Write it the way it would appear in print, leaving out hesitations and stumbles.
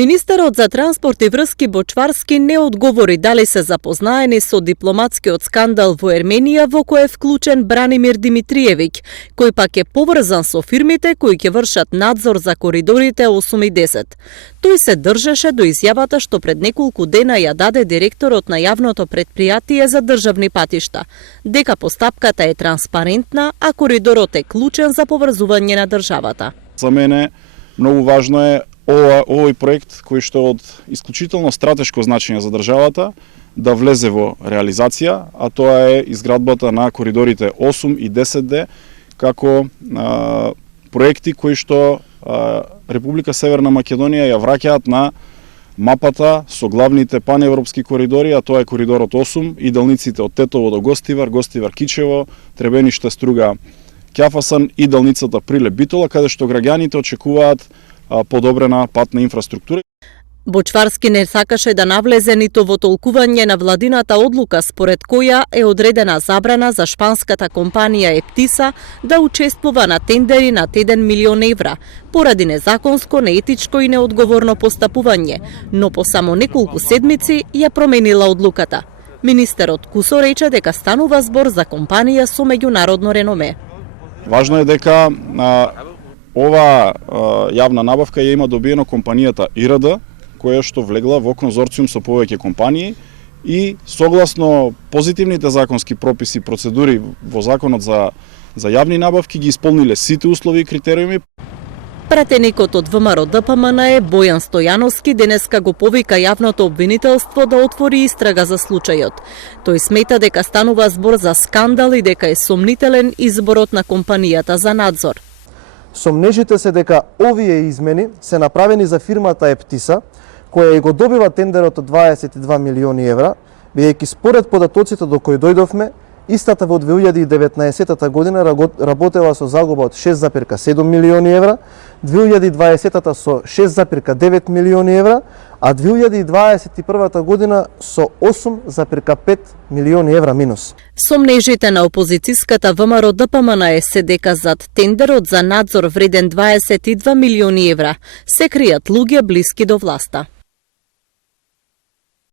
Министерот за транспорт и врски Бочварски не одговори дали се запознаени со дипломатскиот скандал во Ерменија во кој е вклучен Бранимир Димитриевиќ, кој пак е поврзан со фирмите кои ќе вршат надзор за коридорите 8 и 10. Тој се држеше до изјавата што пред неколку дена ја даде директорот на јавното предпријатие за државни патишта, дека постапката е транспарентна, а коридорот е клучен за поврзување на државата. За мене многу важно е овој проект кој што е од исклучително стратешко значење за државата да влезе во реализација, а тоа е изградбата на коридорите 8 и 10D како проекти кои што Република Северна Македонија ја враќаат на мапата со главните паневропски коридори, а тоа е коридорот 8 и делниците од Тетово до Гостивар, Гостивар-Кичево, Требениште-Струга, Ќафасан и делницата Прилеп-Битола, каде што граѓаните очекуваат подобрена патна инфраструктура. Бочварски не сакаше да навлезе ниту во толкување на владината одлука според која е одредена забрана за шпанската компанија Ептиса да учествува на тендери над 1 милион евра, поради незаконско, неетичко и неодговорно постапување, но по само неколку седмици ја променила одлуката. Министерот Кусо рече дека станува збор за компанија со меѓународно реноме. Важно е дека ова јавна набавка ја има добиено компанијата ИРД, која што влегла во конзорциум со повеќе компании и согласно позитивните законски прописи и процедури во законот за јавни набавки ги исполниле сите услови и критериуми. Пратеникот од ВМРО ДПМН е Бојан Стојановски денеска го повика јавното обвинителство да отвори истрага за случајот. Тој смета дека станува збор за скандал и дека е сомнителен изборот на компанијата за надзор. Сомнежите се дека овие измени се направени за фирмата Ептиса, која и го добива тендерот од 22 милиони евра, бидејќи според податоците до кои дојдовме, истата во 2019 година работела со загуба од 6,7 милиони евра, 2020 со 6,9 милиони евра, а 2021 година со 8,5 милиони евра минус. Сомнежите на опозицијската ВМРО ДПМН се дека зад тендерот за надзор вреден 22 милиони евра се кријат луѓе блиски до власта.